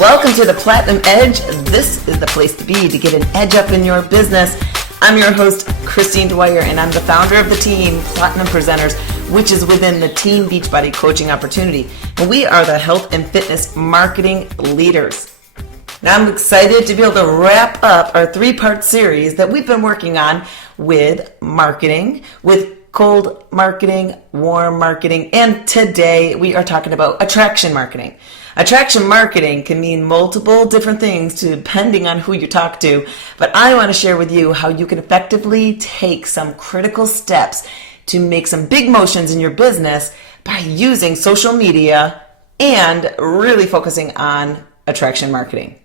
Welcome to the Platinum Edge. This is the place to be to get an edge up in your business. I'm your host, Christine Dwyer, and I'm the founder of the team, Platinum Presenters, which is within the Team Beachbody Coaching opportunity. And we are the health and fitness marketing leaders. Now I'm excited to be able to wrap up our three-part series that we've been working on with marketing, with cold marketing, warm marketing, and today we are talking about attraction marketing. Attraction marketing can mean multiple different things depending on who you talk to, but I want to share with you how you can effectively take some critical steps to make some big motions in your business by using social media and really focusing on attraction marketing.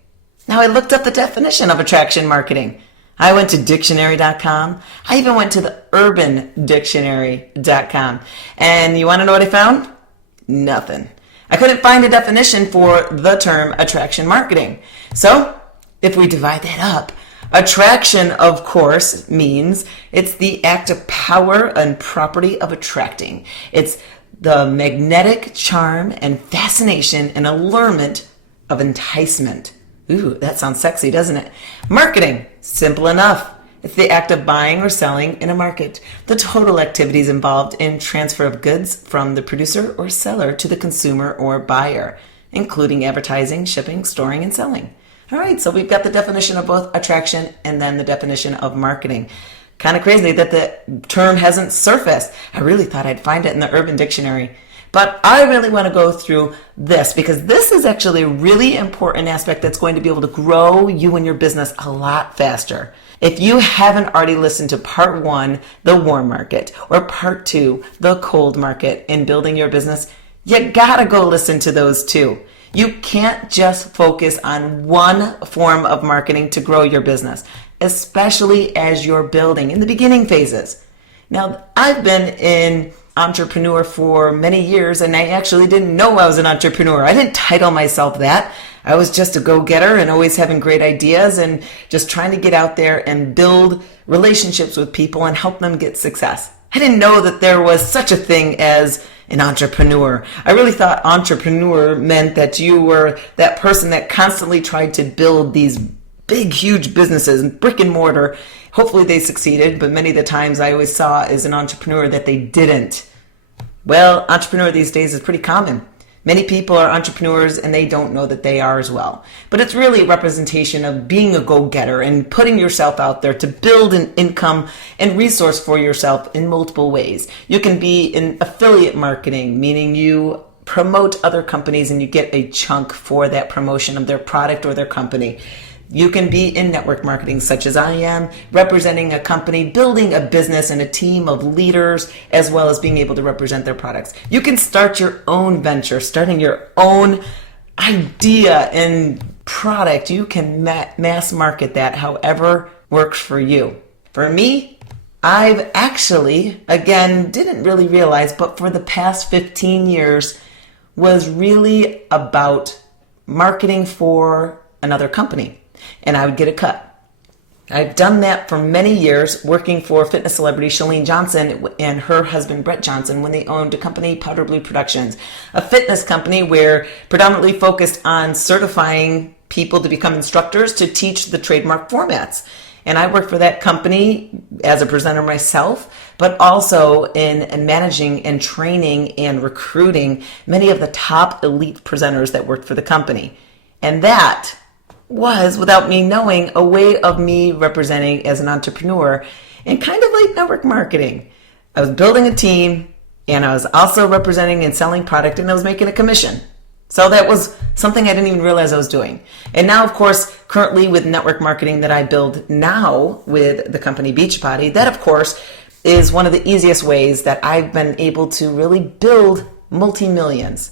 Now, I looked up the definition of attraction marketing. I went to dictionary.com. I even went to the urbandictionary.com. And you want to know what I found? Nothing. I couldn't find a definition for the term attraction marketing. So, if we divide that up, attraction, of course, means it's the act of power and property of attracting. It's the magnetic charm and fascination and allurement of enticement. Ooh, that sounds sexy, doesn't it? Marketing, simple enough. It's the act of buying or selling in a market. The total activities involved in transfer of goods from the producer or seller to the consumer or buyer, including advertising, shipping, storing, and selling. All right, so we've got the definition of both attraction and then the definition of marketing. Kind of crazy that the term hasn't surfaced. I really thought I'd find it in the Urban Dictionary. But I really want to go through this because this is actually a really important aspect that's going to be able to grow you and your business a lot faster. If you haven't already listened to part 1, the warm market, or part 2, the cold market in building your business, you gotta go listen to those too. You can't just focus on one form of marketing to grow your business, especially as you're building in the beginning phases. Now, I've been in entrepreneur for many years, and I actually didn't know I was an entrepreneur. I didn't title myself that. I was just a go-getter and always having great ideas and just trying to get out there and build relationships with people and help them get success. I didn't know that there was such a thing as an entrepreneur. I really thought entrepreneur meant that you were that person that constantly tried to build these big, huge businesses, brick and mortar. Hopefully they succeeded, but many of the times I always saw as an entrepreneur that they didn't. Well, entrepreneur these days is pretty common. Many people are entrepreneurs and they don't know that they are as well. But it's really a representation of being a go-getter and putting yourself out there to build an income and resource for yourself in multiple ways. You can be in affiliate marketing, meaning you promote other companies and you get a chunk for that promotion of their product or their company. You can be in network marketing, such as I am, representing a company, building a business and a team of leaders, as well as being able to represent their products. You can start your own venture, starting your own idea and product. You can mass market that however works for you. For me, I've actually, again, didn't really realize, but for the past 15 years was really about marketing for another company. And I would get a cut. I've done that for many years, working for fitness celebrity Chalene Johnson and her husband Brett Johnson when they owned a company, Powder Blue Productions, a fitness company where predominantly focused on certifying people to become instructors to teach the trademark formats. And I worked for that company as a presenter myself, but also in managing and training and recruiting many of the top elite presenters that worked for the company. And that was, without me knowing, a way of me representing as an entrepreneur and kind of like network marketing. I was building a team and I was also representing and selling product and I was making a commission. So that was something I didn't even realize I was doing. And now, of course, currently with network marketing that I build now with the company Beachbody, that of course is one of the easiest ways that I've been able to really build multi-millions.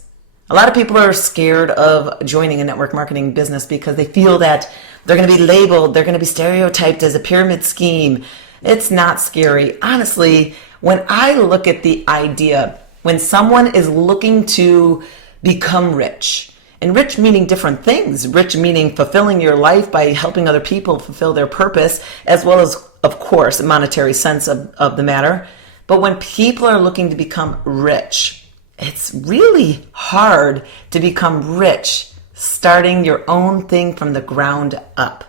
A lot of people are scared of joining a network marketing business because they feel that they're going to be labeled, they're going to be stereotyped as a pyramid scheme. It's not scary. Honestly, when I look at the idea, when someone is looking to become rich, and rich meaning different things, rich meaning fulfilling your life by helping other people fulfill their purpose, as well as, of course, a monetary sense of the matter. But when people are looking to become rich, it's really hard to become rich starting your own thing from the ground up.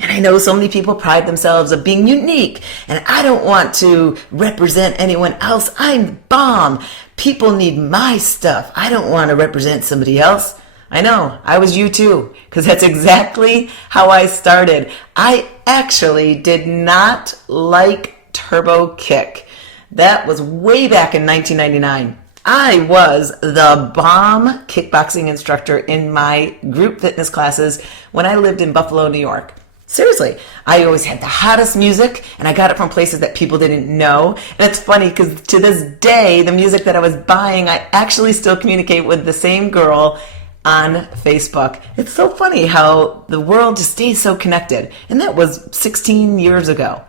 And I know so many people pride themselves of being unique, and I don't want to represent anyone else. I'm bomb. People need my stuff. I don't want to represent somebody else. I know, I was you too, because that's exactly how I started. I actually did not like Turbo Kick. That was way back in 1999. I was the bomb kickboxing instructor in my group fitness classes when I lived in Buffalo, New York. Seriously, I always had the hottest music, and I got it from places that people didn't know. And it's funny because to this day, the music that I was buying, I actually still communicate with the same girl on Facebook. It's so funny how the world just stays so connected. And that was 16 years ago.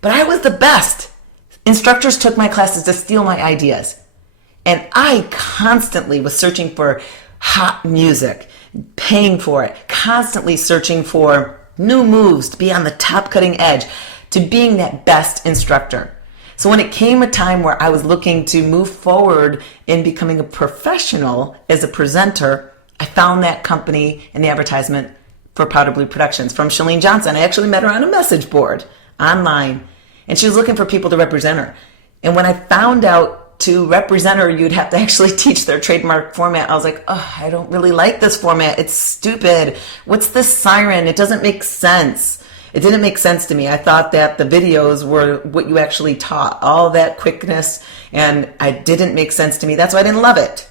But I was the best. Instructors took my classes to steal my ideas. And I constantly was searching for hot music, paying for it, constantly searching for new moves to be on the top cutting edge, to being that best instructor. So when it came a time where I was looking to move forward in becoming a professional as a presenter, I found that company in the advertisement for Powder Blue Productions from Shalene Johnson. I actually met her on a message board online, and she was looking for people to represent her. And when I found out to represent her, you'd have to actually teach their trademark format, I was like, oh, I don't really like this format. It's stupid. What's this siren? It doesn't make sense. It didn't make sense to me. I thought that the videos were what you actually taught, all that quickness, and it didn't make sense to me. That's why I didn't love it.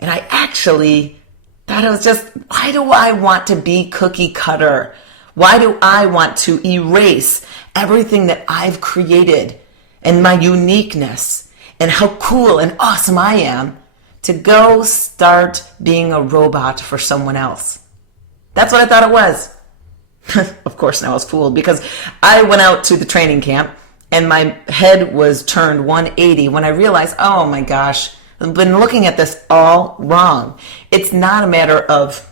And I actually thought it was just, why do I want to be cookie cutter? Why do I want to erase everything that I've created and my uniqueness and how cool and awesome I am to go start being a robot for someone else? That's what I thought it was. Of course, now I was fooled because I went out to the training camp and my head was turned 180 when I realized, oh my gosh, I've been looking at this all wrong. It's not a matter of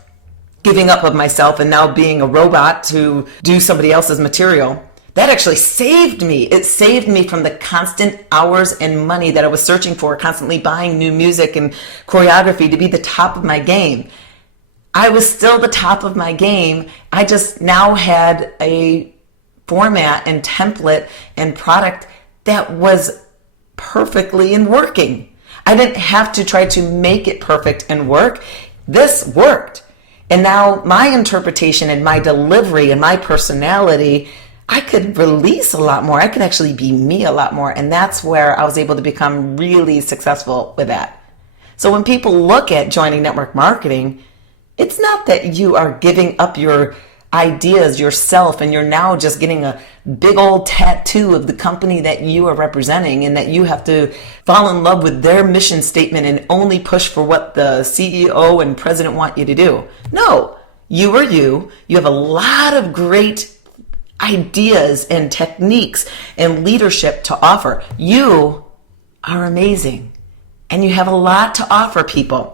giving up of myself and now being a robot to do somebody else's material. That actually saved me. It saved me from the constant hours and money that I was searching for, constantly buying new music and choreography to be the top of my game. I was still the top of my game. I just now had a format and template and product that was perfectly in working. I didn't have to try to make it perfect and work. This worked. And now my interpretation and my delivery and my personality, I could release a lot more. I could actually be me a lot more. And that's where I was able to become really successful with that. So when people look at joining network marketing, it's not that you are giving up your ideas yourself and you're now just getting a big old tattoo of the company that you are representing and that you have to fall in love with their mission statement and only push for what the CEO and president want you to do. No, you are you. You have a lot of great ideas and techniques and leadership to offer. You are amazing and you have a lot to offer people.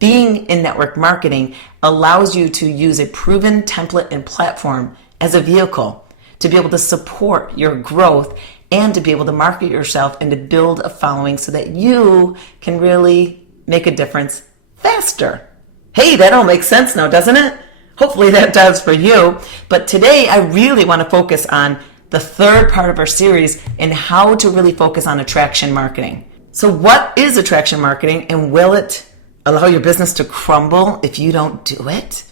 Being in network marketing allows you to use a proven template and platform as a vehicle to be able to support your growth and to be able to market yourself and to build a following so that you can really make a difference faster. Hey, that all makes sense now, doesn't it? Hopefully that does for you. But today I really want to focus on the third part of our series and how to really focus on attraction marketing. So what is attraction marketing and will it allow your business to crumble if you don't do it?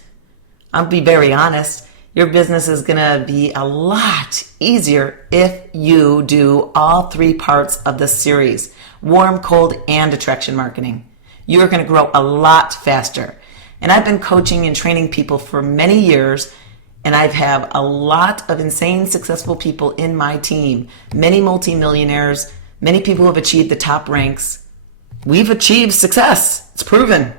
I'll be very honest. Your business is going to be a lot easier if you do all three parts of this series: warm, cold, and attraction marketing. You're going to grow a lot faster. And I've been coaching and training people for many years, and I've had a lot of insane successful people in my team, many multimillionaires, many people who have achieved the top ranks. We've achieved success. It's proven.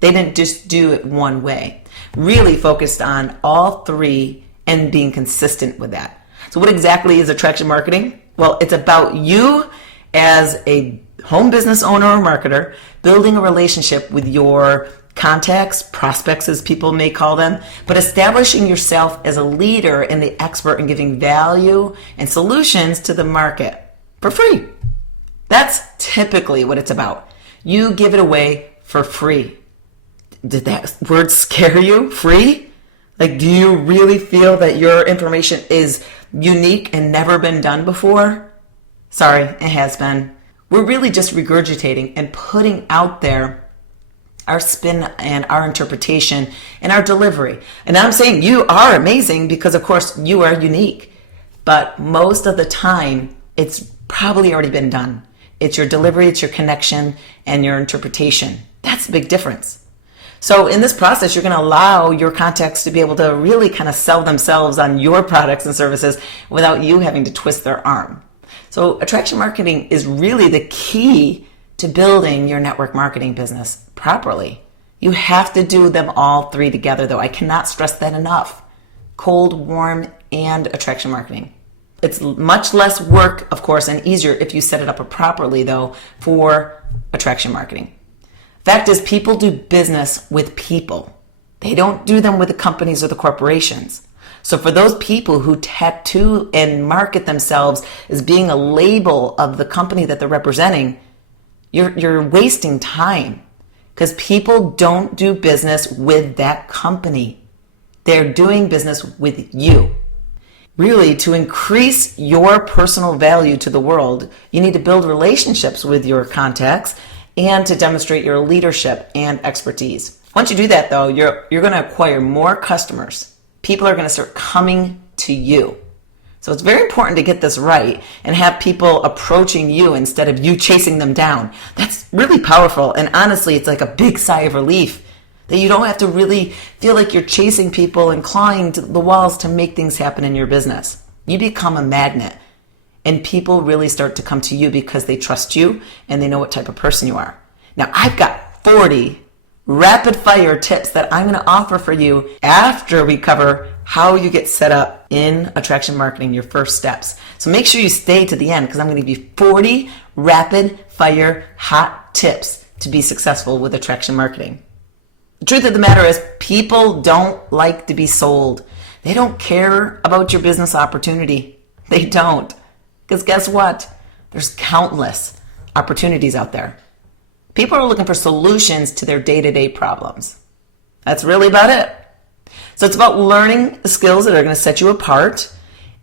They didn't just do it one way. Really focused on all three and being consistent with that. So what exactly is attraction marketing? Well, it's about you as a home business owner or marketer building a relationship with your contacts, prospects as people may call them, but establishing yourself as a leader and the expert in giving value and solutions to the market for free. That's typically what it's about. You give it away for free. Did that word scare you? Free? Like, do you really feel that your information is unique and never been done before? Sorry, it has been. We're really just regurgitating and putting out there our spin and our interpretation and our delivery. And I'm saying you are amazing because, of course, you are unique. But most of the time, it's probably already been done. It's your delivery, it's your connection, and your interpretation. That's the big difference. So in this process, you're going to allow your contacts to be able to really kind of sell themselves on your products and services without you having to twist their arm. So attraction marketing is really the key to building your network marketing business properly. You have to do them all three together, though. I cannot stress that enough. Cold, warm, and attraction marketing. It's much less work, of course, and easier if you set it up properly, though, for attraction marketing. Fact is, people do business with people. They don't do them with the companies or the corporations. So for those people who tattoo and market themselves as being a label of the company that they're representing, you're wasting time because people don't do business with that company. They're doing business with you. Really, to increase your personal value to the world, you need to build relationships with your contacts and to demonstrate your leadership and expertise. Once you do that, though, you're going to acquire more customers. People are going to start coming to you. So it's very important to get this right and have people approaching you instead of you chasing them down. That's really powerful. And honestly, it's like a big sigh of relief that you don't have to really feel like you're chasing people and clawing to the walls to make things happen in your business. You become a magnet. And people really start to come to you because they trust you and they know what type of person you are. Now, I've got 40 rapid fire tips that I'm going to offer for you after we cover how you get set up in attraction marketing, your first steps. So make sure you stay to the end because I'm going to give you 40 rapid fire hot tips to be successful with attraction marketing. The truth of the matter is people don't like to be sold. They don't care about your business opportunity. They don't. Because guess what? There's countless opportunities out there. People are looking for solutions to their day-to-day problems. That's really about it. So it's about learning the skills that are going to set you apart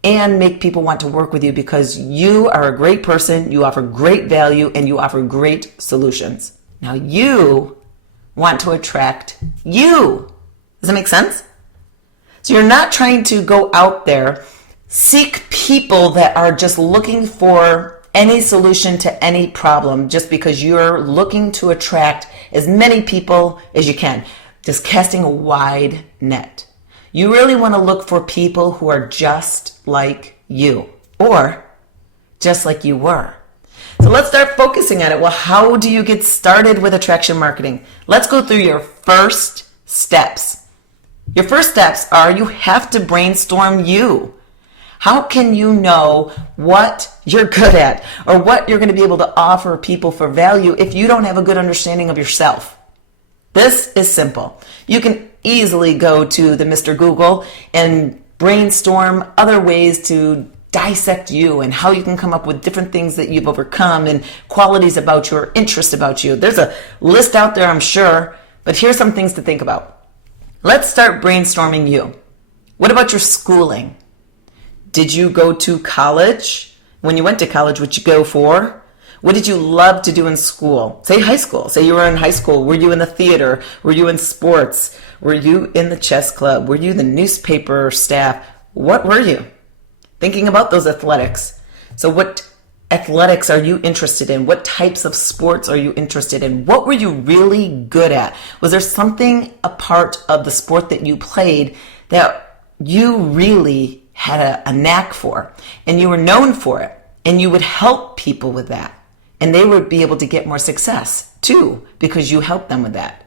and make people want to work with you because you are a great person, you offer great value, and you offer great solutions. Now you want to attract you. Does that make sense? So you're not trying to go out there seek people that are just looking for any solution to any problem just because you're looking to attract as many people as you can. Just casting a wide net. You really want to look for people who are just like you or just like you were. So let's start focusing on it. Well, how do you get started with attraction marketing? Let's go through your first steps. Your first steps are you have to brainstorm you. How can you know what you're good at or what you're going to be able to offer people for value if you don't have a good understanding of yourself? This is simple. You can easily go to the Mr. Google and brainstorm other ways to dissect you and how you can come up with different things that you've overcome and qualities about you or interests about you. There's a list out there, I'm sure, but here's some things to think about. Let's start brainstorming you. What about your schooling? Did you go to college? When you went to college, what did you go for? What did you love to do in school? Say high school. Say you were in high school. Were you in the theater? Were you in sports? Were you in the chess club? Were you the newspaper staff? What were you? Thinking about those athletics. So what athletics are you interested in? What types of sports are you interested in? What were you really good at? Was there something, a part of the sport that you played that you really had a knack for and you were known for it and you would help people with that and they would be able to get more success too because you helped them with that?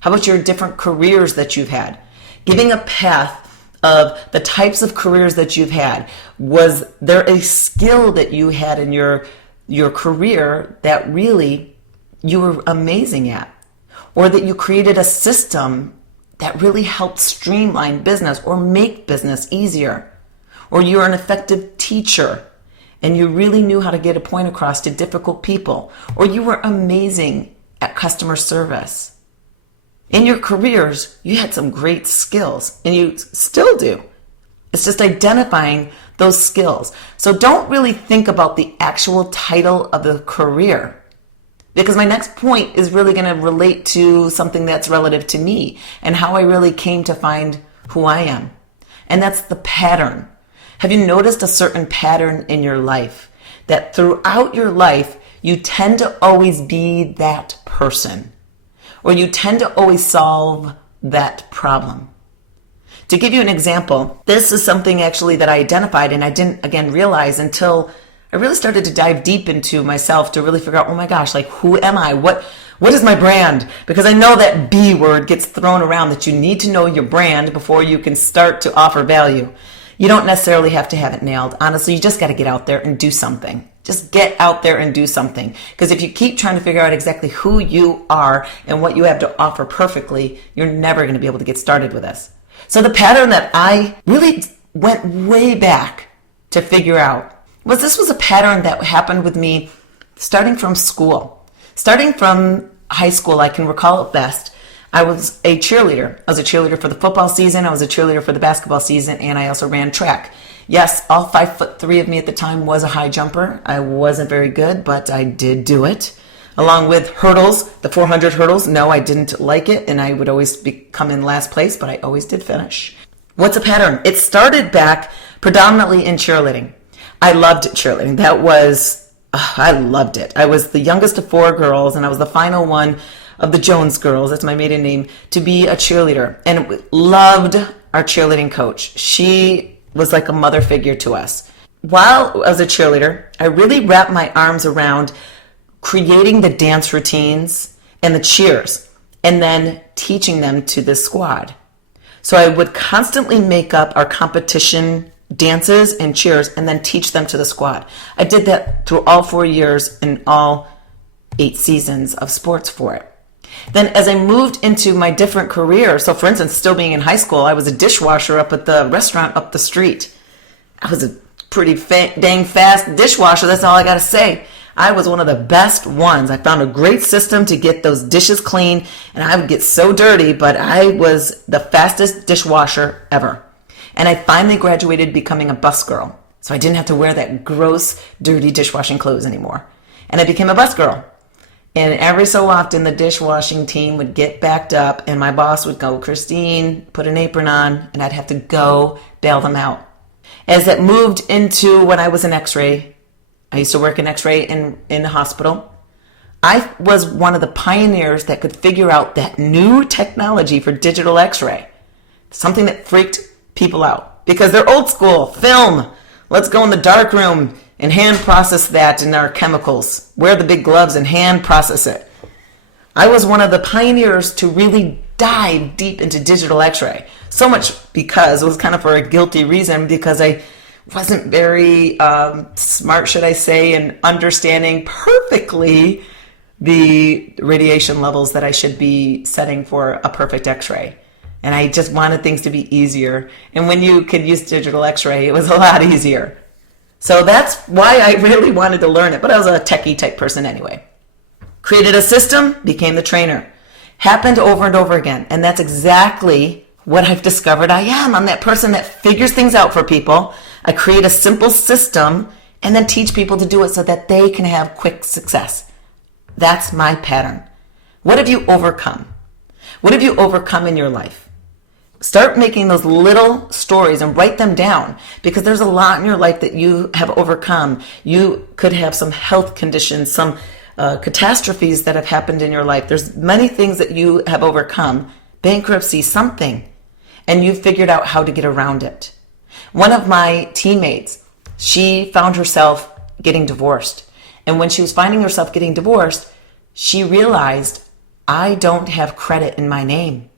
How about your different careers that you've had? Giving a path of the types of careers that you've had. Was there a skill that you had in your career that really you were amazing at? Or that you created a system that really helped streamline business or make business easier? Or you're an effective teacher and you really knew how to get a point across to difficult people? Or you were amazing at customer service? In your careers, you had some great skills, and you still do. It's just identifying those skills. So don't really think about the actual title of the career, because my next point is really going to relate to something that's relative to me and how I really came to find who I am. And that's the pattern. Have you noticed a certain pattern in your life that throughout your life, you tend to always be that person, or you tend to always solve that problem? To give you an example, this is something actually that I identified and I didn't, again, realize until I really started to dive deep into myself to really figure out, oh my gosh, like, who am I? What is my brand? Because I know that B word gets thrown around, that you need to know your brand before you can start to offer value. You don't necessarily have to have it nailed. Honestly, you just got to get out there and do something. Just get out there and do something. Because if you keep trying to figure out exactly who you are and what you have to offer perfectly, you're never going to be able to get started with this. So the pattern that I really went way back to figure out was this was a pattern that happened with me starting from school. Starting from high school, I can recall it best. I was a cheerleader. I was a cheerleader for the football season. I was a cheerleader for the basketball season, and I also ran track. Yes, all 5'3" of me at the time was a high jumper. I wasn't very good, but I did do it. Along with hurdles, the 400 hurdles. No, I didn't like it, and I would always come in last place, but I always did finish. What's a pattern? It started back predominantly in cheerleading. I loved cheerleading. I loved it. I was the youngest of 4 girls, and I was the final one of the Jones girls, that's my maiden name, to be a cheerleader. And loved our cheerleading coach. She was like a mother figure to us. While I was a cheerleader, I really wrapped my arms around creating the dance routines and the cheers, and then teaching them to the squad. So I would constantly make up our competition dances and cheers and then teach them to the squad. I did that through all 4 years and all 8 seasons of sports for it. Then as I moved into my different career, so for instance, still being in high school, I was a dishwasher up at the restaurant up the street. I was a pretty dang fast dishwasher, that's all I gotta say. I was one of the best ones. I found a great system to get those dishes clean, and I would get so dirty, but I was the fastest dishwasher ever. And I finally graduated becoming a bus girl, so I didn't have to wear that gross, dirty dishwashing clothes anymore. And I became a bus girl. And every so often, the dishwashing team would get backed up, and my boss would go, Christine, put an apron on, and I'd have to go bail them out. As it moved into when I was an X-ray, I used to work in X-ray in a hospital. I was one of the pioneers that could figure out that new technology for digital X-ray, something that freaked people out because they're old school. Film. Let's go in the dark room and hand process that in our chemicals. Wear the big gloves and hand process it. I was one of the pioneers to really dive deep into digital X-ray. So much because it was kind of for a guilty reason, because I wasn't very smart, should I say, in understanding perfectly the radiation levels that I should be setting for a perfect X-ray. And I just wanted things to be easier. And when you could use digital X-ray, it was a lot easier. So that's why I really wanted to learn it. But I was a techie type person anyway. Created a system, became the trainer. Happened over and over again. And that's exactly what I've discovered I am. I'm that person that figures things out for people. I create a simple system and then teach people to do it so that they can have quick success. That's my pattern. What have you overcome? What have you overcome in your life? Start making those little stories and write them down, because there's a lot in your life that you have overcome. You could have some health conditions, some catastrophes that have happened in your life. There's many things that you have overcome, bankruptcy, something, and you've figured out how to get around it. One of my teammates, she found herself getting divorced. And when she was finding herself getting divorced, she realized, I don't have credit in my name.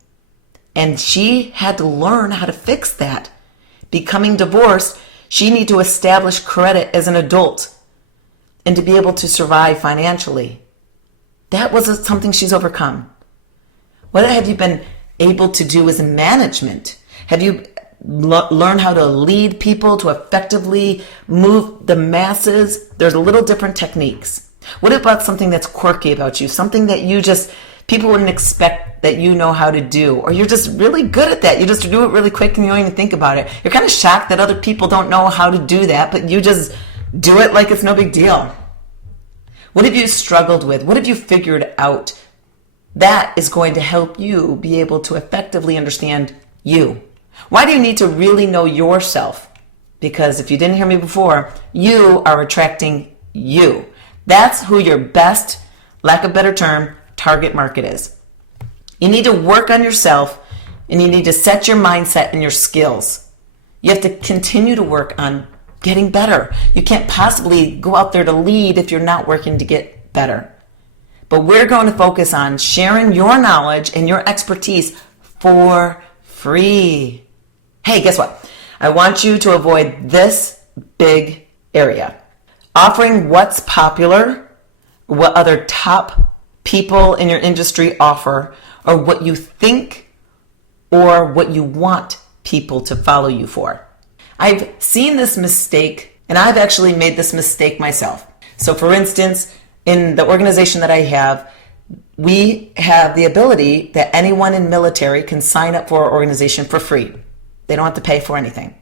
And she had to learn how to fix that. Becoming divorced, she needed to establish credit as an adult and to be able to survive financially. That was something she's overcome. What have you been able to do as a management? Have you learned how to lead people to effectively move the masses? There's a little different techniques. What about something that's quirky about you? Something that you just people wouldn't expect that you know how to do, or you're just really good at that. You just do it really quick and you don't even think about it. You're kind of shocked that other people don't know how to do that, but you just do it like it's no big deal. What have you struggled with? What have you figured out? That is going to help you be able to effectively understand you. Why do you need to really know yourself? Because if you didn't hear me before, you are attracting you. That's who your best, lack of a better term, target market is. You need to work on yourself, and you need to set your mindset and your skills. You have to continue to work on getting better. You can't possibly go out there to lead if you're not working to get better. But we're going to focus on sharing your knowledge and your expertise for free. Hey, guess what? I want you to avoid this big area. Offering what's popular, what other top people in your industry offer, or what you think or what you want people to follow you for. I've seen this mistake, and I've actually made this mistake myself. So for instance, in the organization that I have, we have the ability that anyone in military can sign up for our organization for free. They don't have to pay for anything.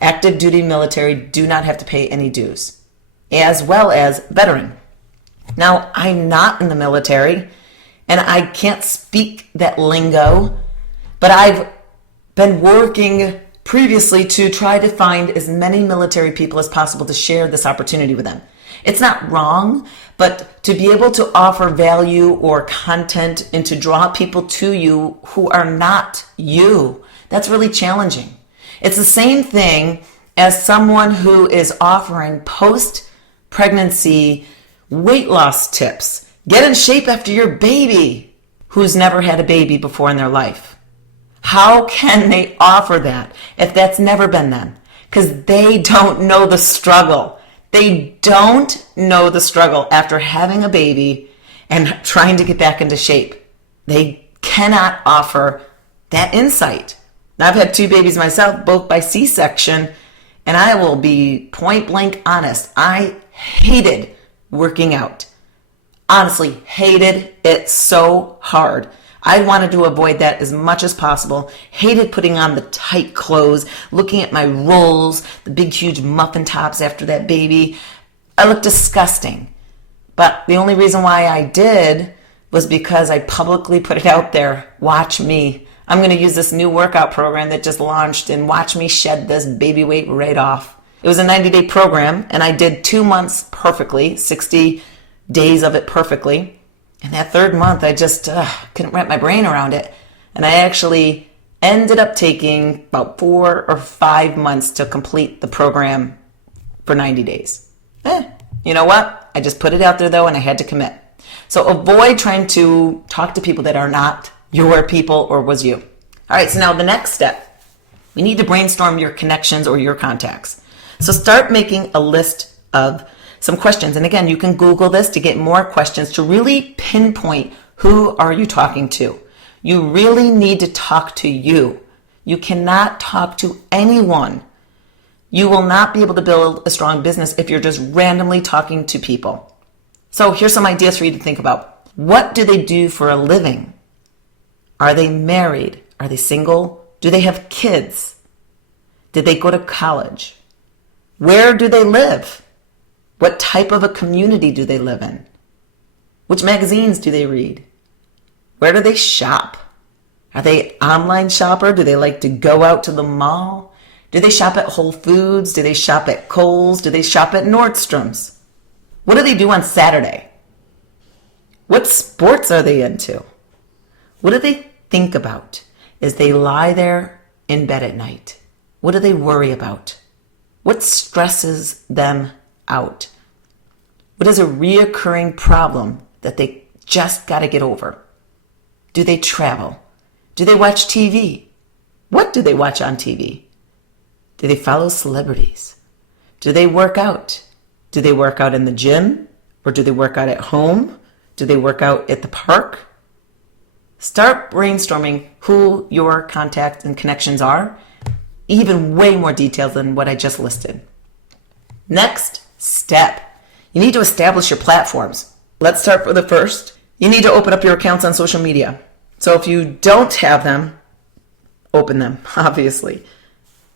Active duty military do not have to pay any dues, as well as veteran. Now, I'm not in the military, and I can't speak that lingo, but I've been working previously to try to find as many military people as possible to share this opportunity with them. It's not wrong, but to be able to offer value or content and to draw people to you who are not you, that's really challenging. It's the same thing as someone who is offering post-pregnancy weight loss tips. Get in shape after your baby, who's never had a baby before in their life. How can they offer that if that's never been them? Because they don't know the struggle. They don't know the struggle after having a baby and trying to get back into shape. They cannot offer that insight. Now, I've had 2 babies myself, both by C-section, and I will be point blank honest. I hated working out. Honestly, hated it so hard. I wanted to avoid that as much as possible. Hated putting on the tight clothes, looking at my rolls, the big huge muffin tops after that baby. I looked disgusting. But the only reason why I did was because I publicly put it out there. Watch me. I'm going to use this new workout program that just launched and watch me shed this baby weight right off. It was a 90-day program, and I did 2 months perfectly, 60 days of it perfectly. And that 3rd month, I just couldn't wrap my brain around it. And I actually ended up taking about 4 or 5 months to complete the program for 90 days. You know what? I just put it out there, though, and I had to commit. So avoid trying to talk to people that are not your people or was you. All right, so now the next step. We need to brainstorm your connections or your contacts. So start making a list of some questions. And again, you can Google this to get more questions to really pinpoint who are you talking to. You really need to talk to you. You cannot talk to anyone. You will not be able to build a strong business if you're just randomly talking to people. So here's some ideas for you to think about. What do they do for a living? Are they married? Are they single? Do they have kids? Did they go to college? Where do they live? What type of a community do they live in? Which magazines do they read? Where do they shop? Are they an online shopper? Do they like to go out to the mall? Do they shop at Whole Foods? Do they shop at Kohl's? Do they shop at Nordstrom's? What do they do on Saturday? What sports are they into? What do they think about as they lie there in bed at night? What do they worry about? What stresses them out? What is a reoccurring problem that they just got to get over? Do they travel? Do they watch TV? What do they watch on TV? Do they follow celebrities? Do they work out? Do they work out in the gym? Or do they work out at home? Do they work out at the park? Start brainstorming who your contacts and connections are, even way more detailed than what I just listed. Next step, you need to establish your platforms. Let's start with the first. You need to open up your accounts on social media. So if you don't have them, open them, obviously.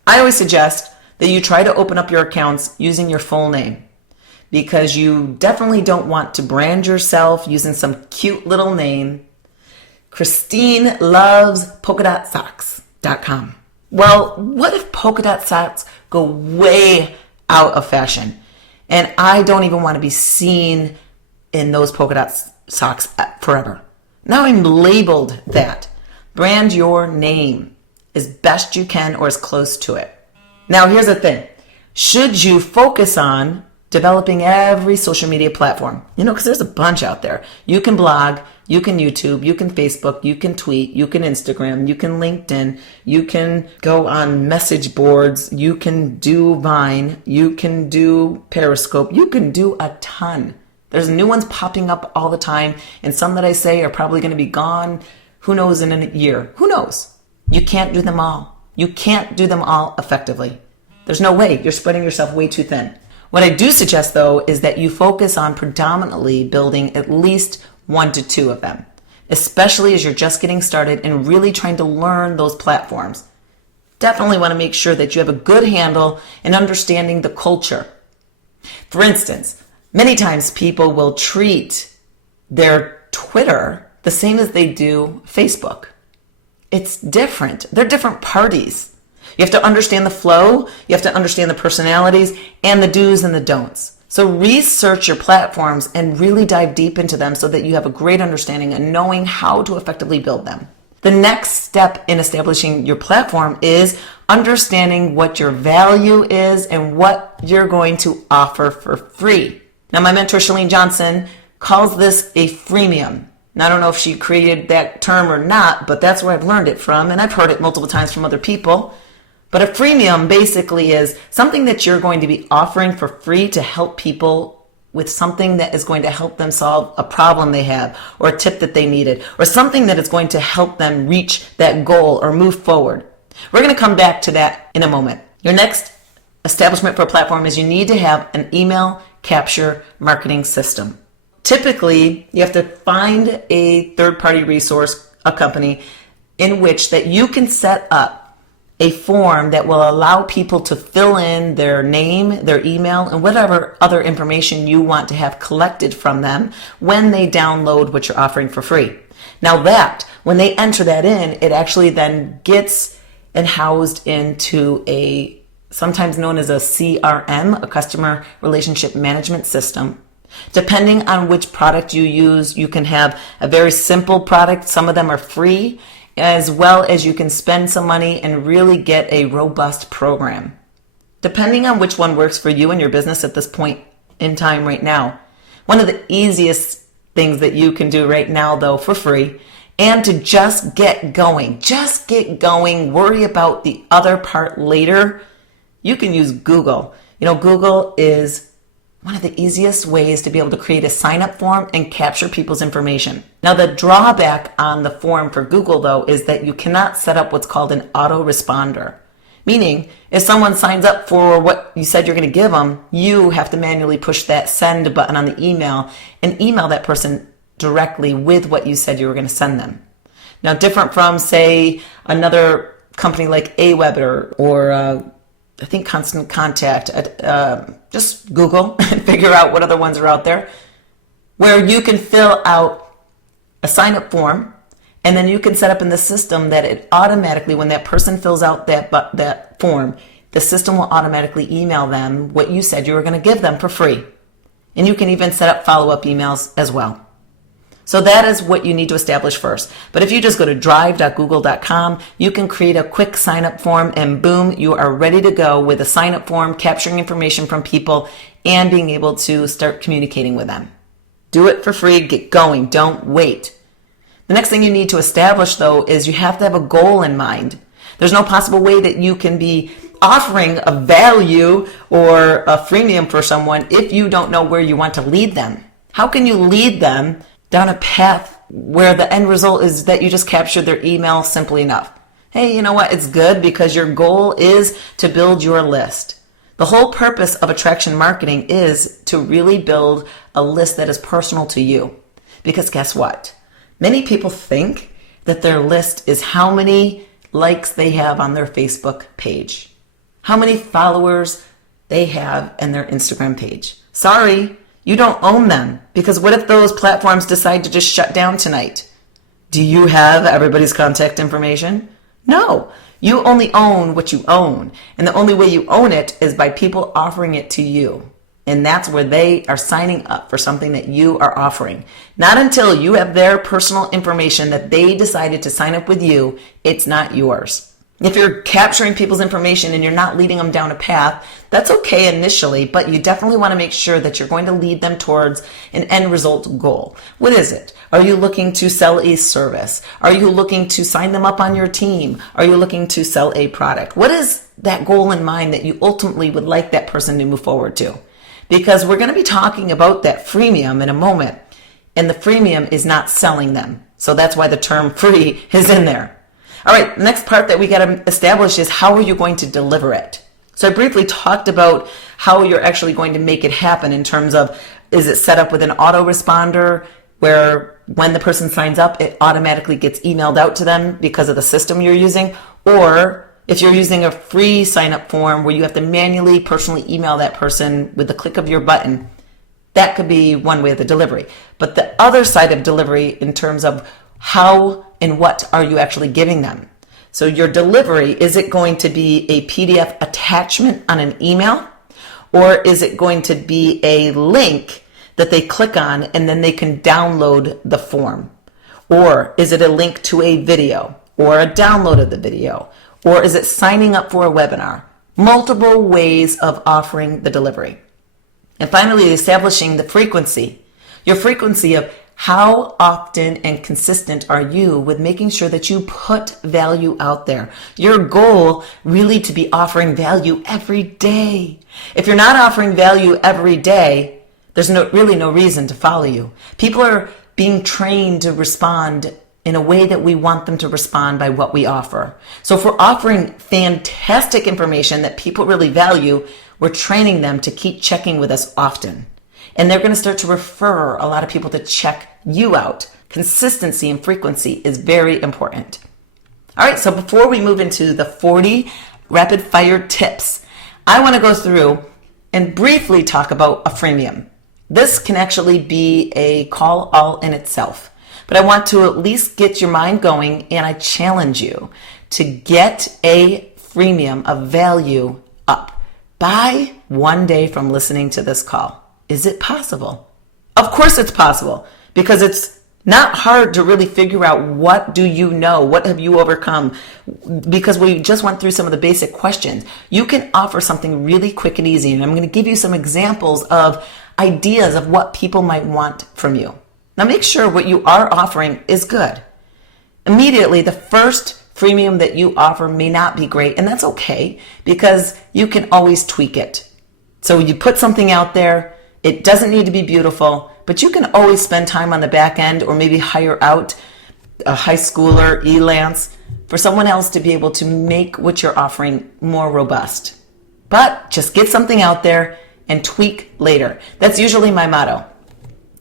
I always suggest that you try to open up your accounts using your full name, because you definitely don't want to brand yourself using some cute little name. Christine loves polkadot.socks.com. Well, what if polka dot socks go way out of fashion and I don't even want to be seen in those polka dot socks forever? Now I'm labeled that. Brand your name as best you can or as close to it. Now here's the thing. Should you focus on developing every social media platform? Because there's a bunch out there. You can blog, you can YouTube, you can Facebook, you can tweet, you can Instagram, you can LinkedIn, you can go on message boards, you can do Vine, you can do Periscope, you can do a ton. There's new ones popping up all the time, and some that I say are probably going to be gone, who knows, in a year. Who knows? You can't do them all. You can't do them all effectively. There's no way. You're spreading yourself way too thin. What I do suggest, though, is that you focus on predominantly building at least 1 to 2 of them, especially as you're just getting started and really trying to learn those platforms. Definitely want to make sure that you have a good handle in understanding the culture. For instance, many times people will treat their Twitter the same as they do Facebook. It's different. They're different parties. You have to understand the flow, you have to understand the personalities, and the do's and the don'ts. So research your platforms and really dive deep into them so that you have a great understanding and knowing how to effectively build them. The next step in establishing your platform is understanding what your value is and what you're going to offer for free. Now, my mentor, Chalene Johnson, calls this a freemium. Now, I don't know if she created that term or not, but that's where I've learned it from, and I've heard it multiple times from other people. But a freemium basically is something that you're going to be offering for free to help people with something that is going to help them solve a problem they have, or a tip that they needed, or something that is going to help them reach that goal or move forward. We're going to come back to that in a moment. Your next establishment for a platform is you need to have an email capture marketing system. Typically, you have to find a third-party resource, a company, in which that you can set up a form that will allow people to fill in their name, their email, and whatever other information you want to have collected from them when they download what you're offering for free. Now that, when they enter that in, it actually then gets and housed into a, sometimes known as a CRM, a customer relationship management system. Depending on which product you use, you can have a very simple product. Some of them are free, as well as you can spend some money and really get a robust program. Depending on which one works for you and your business at this point in time right now. One of the easiest things that you can do right now, though, for free, and to just get going, worry about the other part later, you can use Google. Google is one of the easiest ways to be able to create a sign-up form and capture people's information. Now, the drawback on the form for Google, though, is that you cannot set up what's called an autoresponder. Meaning, if someone signs up for what you said you're going to give them, you have to manually push that send button on the email and email that person directly with what you said you were going to send them. Now, different from, say, another company like Aweber or I think Constant Contact, just Google and figure out what other ones are out there, where you can fill out a sign-up form, and then you can set up in the system that it automatically, when that person fills out that form, the system will automatically email them what you said you were going to give them for free. And you can even set up follow-up emails as well. So that is what you need to establish first. But if you just go to drive.google.com, you can create a quick sign-up form, and boom, you are ready to go with a sign-up form, capturing information from people, and being able to start communicating with them. Do it for free. Get going. Don't wait. The next thing you need to establish, though, is you have to have a goal in mind. There's no possible way that you can be offering a value or a freemium for someone if you don't know where you want to lead them. How can you lead them down a path where the end result is that you just captured their email simply enough? Hey, you know what? It's good because your goal is to build your list. The whole purpose of attraction marketing is to really build a list that is personal to you. Because guess what? Many people think that their list is how many likes they have on their Facebook page, how many followers they have in their Instagram page. Sorry, you don't own them, because what if those platforms decide to just shut down tonight? Do you have everybody's contact information? No, you only own what you own, and the only way you own it is by people offering it to you. And that's where they are signing up for something that you are offering. Not until you have their personal information that they decided to sign up with you, it's not yours. If you're capturing people's information and you're not leading them down a path, that's okay initially, but you definitely want to make sure that you're going to lead them towards an end result goal. What is it? Are you looking to sell a service? Are you looking to sign them up on your team? Are you looking to sell a product? What is that goal in mind that you ultimately would like that person to move forward to? Because we're going to be talking about that freemium in a moment, and the freemium is not selling them. So that's why the term free is in there. All right, the next part that we got to establish is how are you going to deliver it? So I briefly talked about how you're actually going to make it happen in terms of, is it set up with an autoresponder where when the person signs up, it automatically gets emailed out to them because of the system you're using? Or if you're using a free sign-up form where you have to manually, personally email that person with the click of your button, that could be one way of the delivery. But the other side of delivery in terms of how and what are you actually giving them? So your delivery, is it going to be a PDF attachment on an email? Or is it going to be a link that they click on and then they can download the form? Or is it a link to a video or a download of the video? Or is it signing up for a webinar? Multiple ways of offering the delivery. And finally, establishing the frequency. Your frequency of how often and consistent are you with making sure that you put value out there? Your goal really to be offering value every day. If you're not offering value every day, there's really no reason to follow you. People are being trained to respond in a way that we want them to respond by what we offer. So if we're offering fantastic information that people really value, we're training them to keep checking with us often. And they're going to start to refer a lot of people to check you out. Consistency and frequency is very important. All right, so before we move into the 40 rapid fire tips, I want to go through and briefly talk about a freemium. This can actually be a call all in itself, but I want to at least get your mind going, and I challenge you to get a freemium of value up by one day from listening to this call. Is it possible? Of course it's possible, because it's not hard to really figure out what do you know, what have you overcome, because we just went through some of the basic questions. You can offer something really quick and easy, and I'm going to give you some examples of ideas of what people might want from you. Now make sure what you are offering is good. Immediately, the first freemium that you offer may not be great, and that's okay, because you can always tweak it. So you put something out there, it doesn't need to be beautiful, but you can always spend time on the back end, or maybe hire out a high schooler, Elance, for someone else to be able to make what you're offering more robust. But just get something out there and tweak later. That's usually my motto.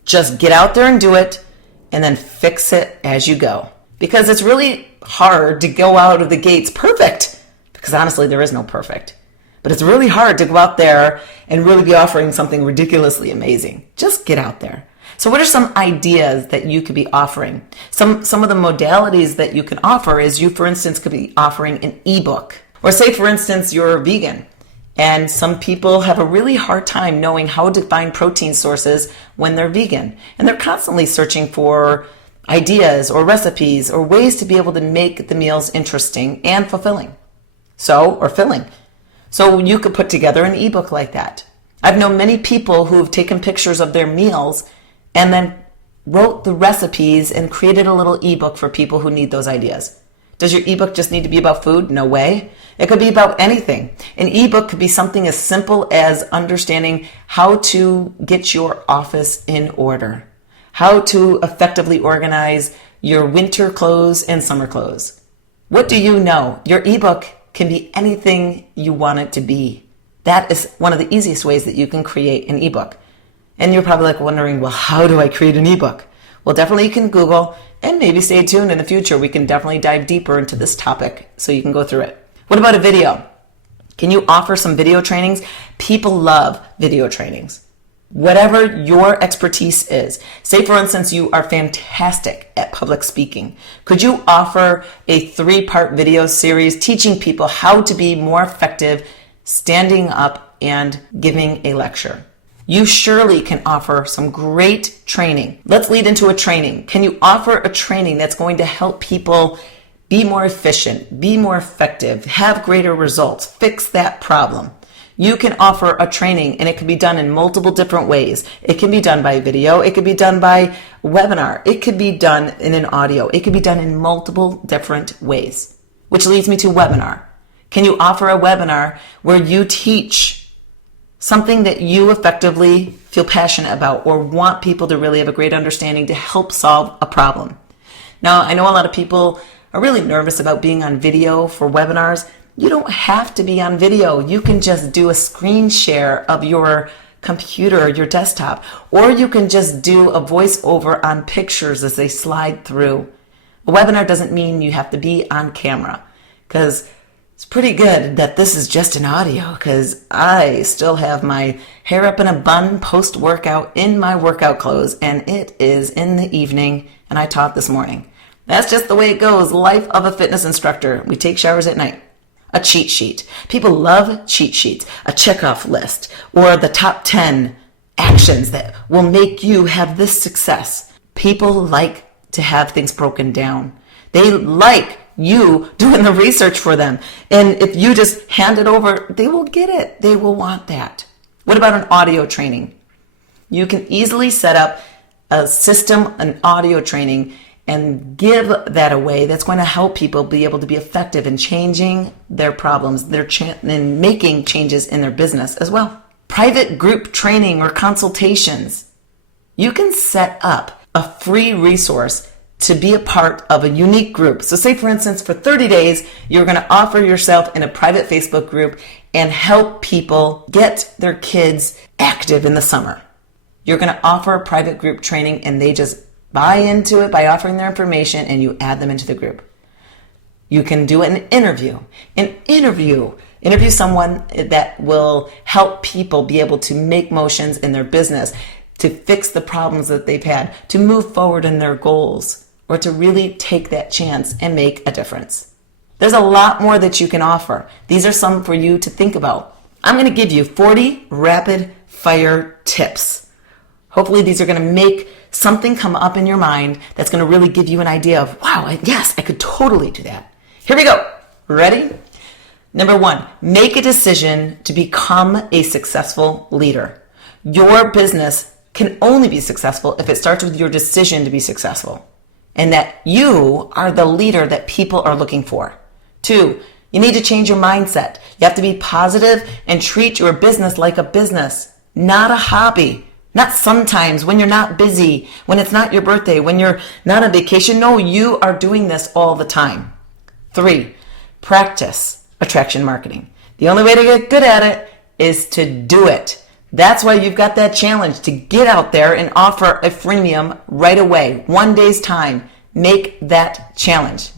Just get out there and do it, and then fix it as you go. Because it's really hard to go out of the gates perfect, because honestly, there is no perfect. But it's really hard to go out there and really be offering something ridiculously amazing. Just get out there. So what are some ideas that you could be offering? Some of the modalities that you can offer is you, for instance, could be offering an ebook. Or say, for instance, you're vegan, and some people have a really hard time knowing how to find protein sources when they're vegan. And they're constantly searching for ideas or recipes or ways to be able to make the meals interesting and fulfilling. Or filling. So you could put together an ebook like that. I've known many people who have taken pictures of their meals and then wrote the recipes and created a little ebook for people who need those ideas. Does your ebook just need to be about food? No way. It could be about anything. An ebook could be something as simple as understanding how to get your office in order, how to effectively organize your winter clothes and summer clothes. What do you know? Your ebook can be anything you want it to be. That is one of the easiest ways that you can create an ebook. And you're probably wondering, well, how do I create an ebook? Well, definitely you can Google, and maybe stay tuned in the future. We can definitely dive deeper into this topic so you can go through it. What about a video? Can you offer some video trainings? People love video trainings. Whatever your expertise is. Say, for instance, you are fantastic at public speaking. Could you offer a 3-part video series teaching people how to be more effective standing up and giving a lecture? You surely can offer some great training. Let's lead into a training. Can you offer a training that's going to help people be more efficient, be more effective, have greater results, fix that problem? You can offer a training, and it can be done in multiple different ways. It can be done by video. It could be done by webinar. It could be done in an audio. It could be done in multiple different ways, which leads me to webinar. Can you offer a webinar where you teach something that you effectively feel passionate about or want people to really have a great understanding to help solve a problem? Now, I know a lot of people are really nervous about being on video for webinars. You don't have to be on video. You can just do a screen share of your computer, your desktop, or you can just do a voiceover on pictures as they slide through. A webinar doesn't mean you have to be on camera, because it's pretty good that this is just an audio, because I still have my hair up in a bun post-workout in my workout clothes, and it is in the evening, and I taught this morning. That's just the way it goes. Life of a fitness instructor. We take showers at night. A cheat sheet. People love cheat sheets, a checkoff list, or the top 10 actions that will make you have this success. People like to have things broken down. They like you doing the research for them. And if you just hand it over, they will get it. They will want that. What about an audio training? You can easily set up a system, an audio training, and give that away. That's going to help people be able to be effective in changing their problems, and making changes in their business as well. Private group training or consultations. You can set up a free resource to be a part of a unique group. So say, for instance, for 30 days, you're going to offer yourself in a private Facebook group and help people get their kids active in the summer. You're going to offer a private group training, and they just buy into it by offering their information, and you add them into the group. You can do an interview. Interview someone that will help people be able to make motions in their business, to fix the problems that they've had, to move forward in their goals, or to really take that chance and make a difference. There's a lot more that you can offer. These are some for you to think about. I'm going to give you 40 rapid fire tips. Hopefully these are going to make something come up in your mind that's going to really give you an idea of, wow, yes, I could totally do that. Here we go. Ready? Number 1, make a decision to become a successful leader. Your business can only be successful if it starts with your decision to be successful, and that you are the leader that people are looking for. 2, you need to change your mindset. You have to be positive and treat your business like a business, not a hobby. Not sometimes, when you're not busy, when it's not your birthday, when you're not on vacation. No, you are doing this all the time. 3, practice attraction marketing. The only way to get good at it is to do it. That's why you've got that challenge to get out there and offer a freemium right away. 1 day's time. Make that challenge.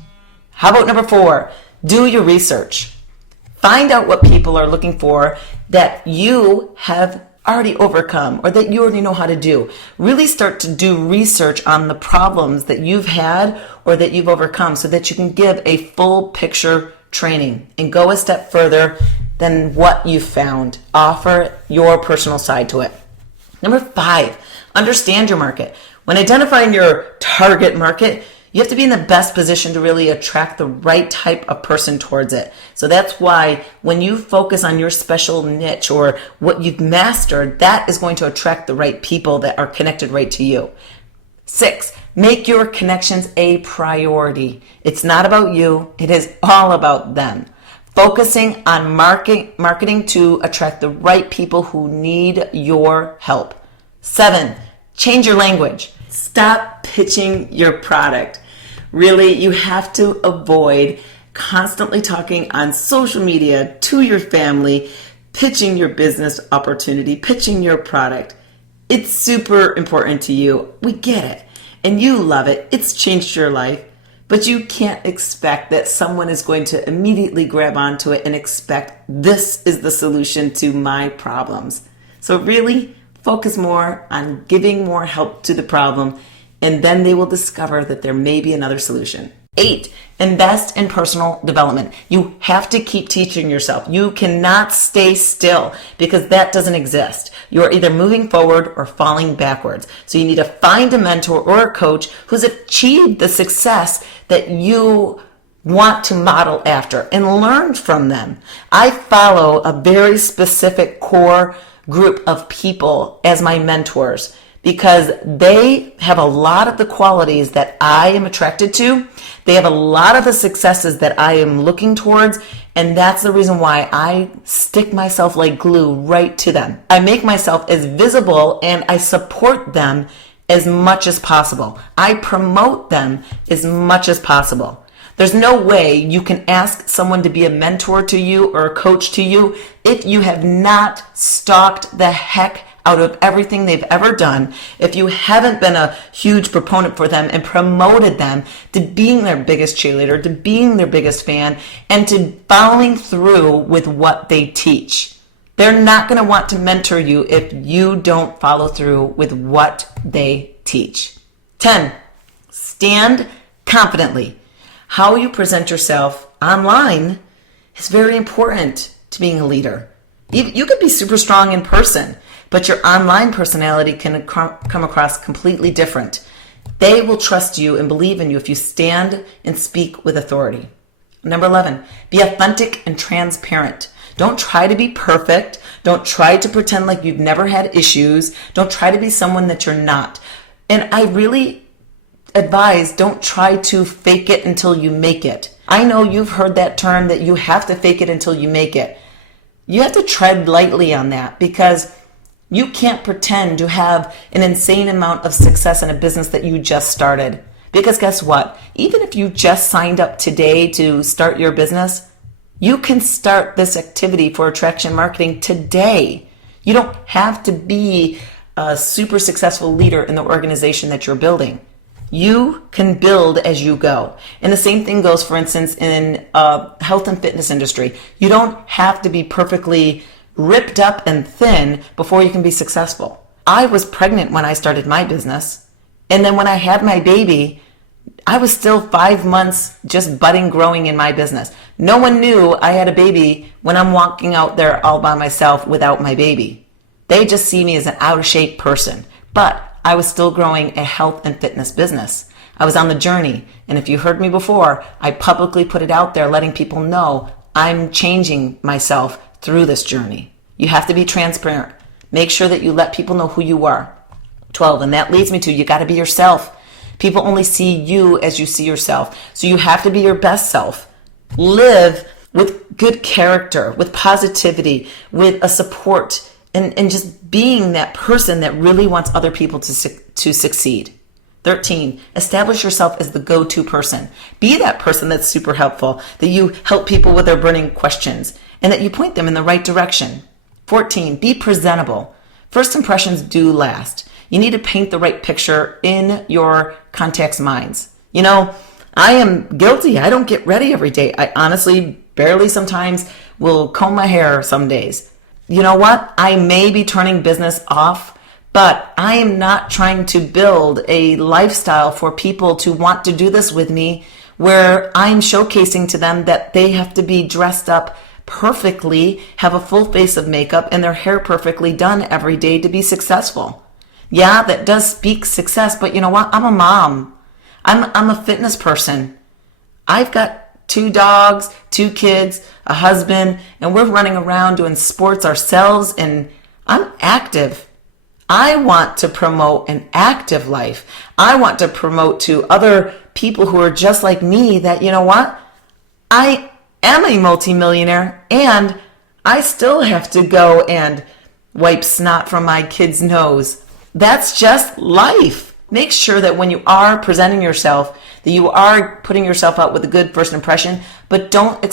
How about number 4? Do your research. Find out what people are looking for that you have already overcome, or that you already know how to do. Really start to do research on the problems that you've had or that you've overcome, so that you can give a full picture training and go a step further than what you found. Offer your personal side to it. Number 5, understand your market. When identifying your target market, you have to be in the best position to really attract the right type of person towards it. So that's why when you focus on your special niche or what you've mastered, that is going to attract the right people that are connected right to you. 6, make your connections a priority. It's not about you. It is all about them. Focusing on marketing to attract the right people who need your help. 7, change your language. Stop pitching your product. Really, you have to avoid constantly talking on social media to your family, pitching your business opportunity, pitching your product. It's super important to you. We get it. and you love it. It's changed your life. But you can't expect that someone is going to immediately grab onto it and expect this is the solution to my problems. So really focus more on giving more help to the problem, and then they will discover that there may be another solution. 8, invest in personal development. You have to keep teaching yourself. You cannot stay still because that doesn't exist. You are either moving forward or falling backwards. So you need to find a mentor or a coach who's achieved the success that you want to model after and learn from them. I follow a very specific core group of people as my mentors because they have a lot of the qualities that I am attracted to. They have a lot of the successes that I am looking towards, and that's the reason why I stick myself like glue right to them. I make myself as visible and I support them as much as possible. I promote them as much as possible. There's no way you can ask someone to be a mentor to you or a coach to you if you have not stalked the heck out of everything they've ever done, if you haven't been a huge proponent for them and promoted them to being their biggest cheerleader, to being their biggest fan, and to following through with what they teach. They're not going to want to mentor you if you don't follow through with what they teach. 10, stand confidently. How you present yourself online is very important to being a leader. You could be super strong in person, but your online personality can come across completely different. They will trust you and believe in you if you stand and speak with authority. Number 11, be authentic and transparent. Don't try to be perfect. Don't try to pretend like you've never had issues. Don't try to be someone that you're not. And I really advise, don't try to fake it until you make it. I know you've heard that term that you have to fake it until you make it. You have to tread lightly on that because you can't pretend to have an insane amount of success in a business that you just started. Because guess what? Even if you just signed up today to start your business, you can start this activity for attraction marketing today. You don't have to be a super successful leader in the organization that you're building. You can build as you go. And the same thing goes, for instance, in health and fitness industry. You don't have to be perfectly ripped up and thin before you can be successful. I was pregnant when I started my business. And then when I had my baby, I was still 5 months just budding, growing in my business. No one knew I had a baby when I'm walking out there all by myself without my baby. They just see me as an out of shape person. But I was still growing a health and fitness business. I was on the journey. And if you heard me before, I publicly put it out there letting people know I'm changing myself through this journey. You have to be transparent. Make sure that you let people know who you are. 12, and that leads me to you got to be yourself. People only see you as you see yourself. So you have to be your best self. Live with good character, with positivity, with a support, and just being that person that really wants other people to succeed. 13, establish yourself as the go-to person. Be that person that's super helpful, that you help people with their burning questions, and that you point them in the right direction. 14, be presentable. First impressions do last. You need to paint the right picture in your contacts' minds. You know, I am guilty. I don't get ready every day. I honestly barely sometimes will comb my hair some days. You know what? I may be turning business off, but I am not trying to build a lifestyle for people to want to do this with me where I'm showcasing to them that they have to be dressed up perfectly, have a full face of makeup, and their hair perfectly done every day to be successful. Yeah, that does speak success, but you know what? I'm a mom. I'm a fitness person. I've got 2 dogs, 2 kids, a husband, and we're running around doing sports ourselves, and I'm active. I want to promote an active life. I want to promote to other people who are just like me that, you know what? I am a multimillionaire, and I still have to go and wipe snot from my kid's nose. That's just life. Make sure that when you are presenting yourself, that you are putting yourself out with a good first impression, but don't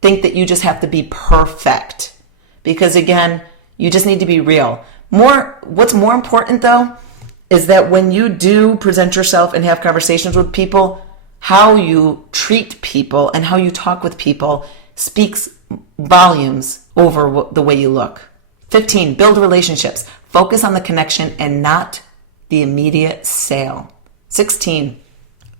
think that you just have to be perfect. Because again, you just need to be real. What's more important though, is that when you do present yourself and have conversations with people, how you treat people and how you talk with people speaks volumes over the way you look. 15, build relationships. Focus on the connection and not the immediate sale. 16,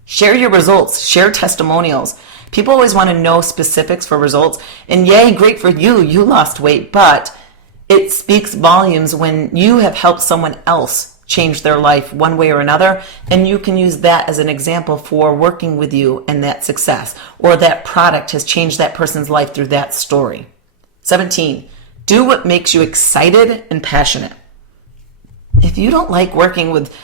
share your results, share testimonials. People always want to know specifics for results. And yay, great for you, you lost weight, but it speaks volumes when you have helped someone else change their life one way or another, and you can use that as an example for working with you and that success, or that product has changed that person's life through that story. 17, do what makes you excited and passionate. If you don't like working with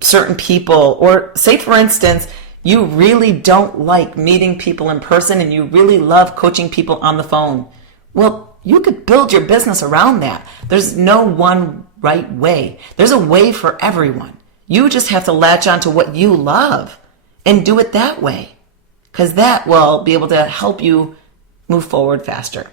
certain people, or say for instance, you really don't like meeting people in person and you really love coaching people on the phone, well, you could build your business around that. There's no one right way. There's a way for everyone. You just have to latch on to what you love and do it that way, because that will be able to help you move forward faster.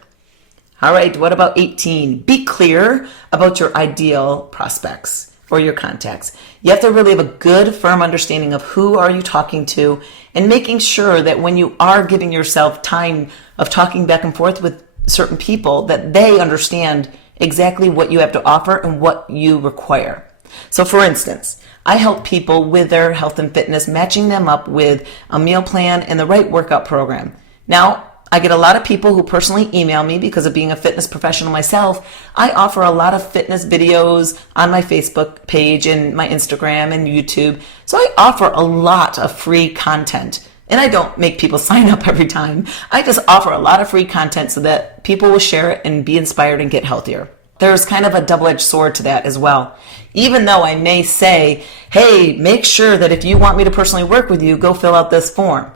All right, what about 18? Be clear about your ideal prospects or your contacts. You have to really have a good, firm understanding of who are you talking to, and making sure that when you are giving yourself time of talking back and forth with certain people, that they understand exactly what you have to offer and what you require. So for instance, I help people with their health and fitness, matching them up with a meal plan and the right workout program. Now, I get a lot of people who personally email me because of being a fitness professional myself. I offer a lot of fitness videos on my Facebook page and my Instagram and YouTube. So I offer a lot of free content. And I don't make people sign up every time. I just offer a lot of free content so that people will share it and be inspired and get healthier. There's kind of a double-edged sword to that as well. Even though I may say, hey, make sure that if you want me to personally work with you, go fill out this form,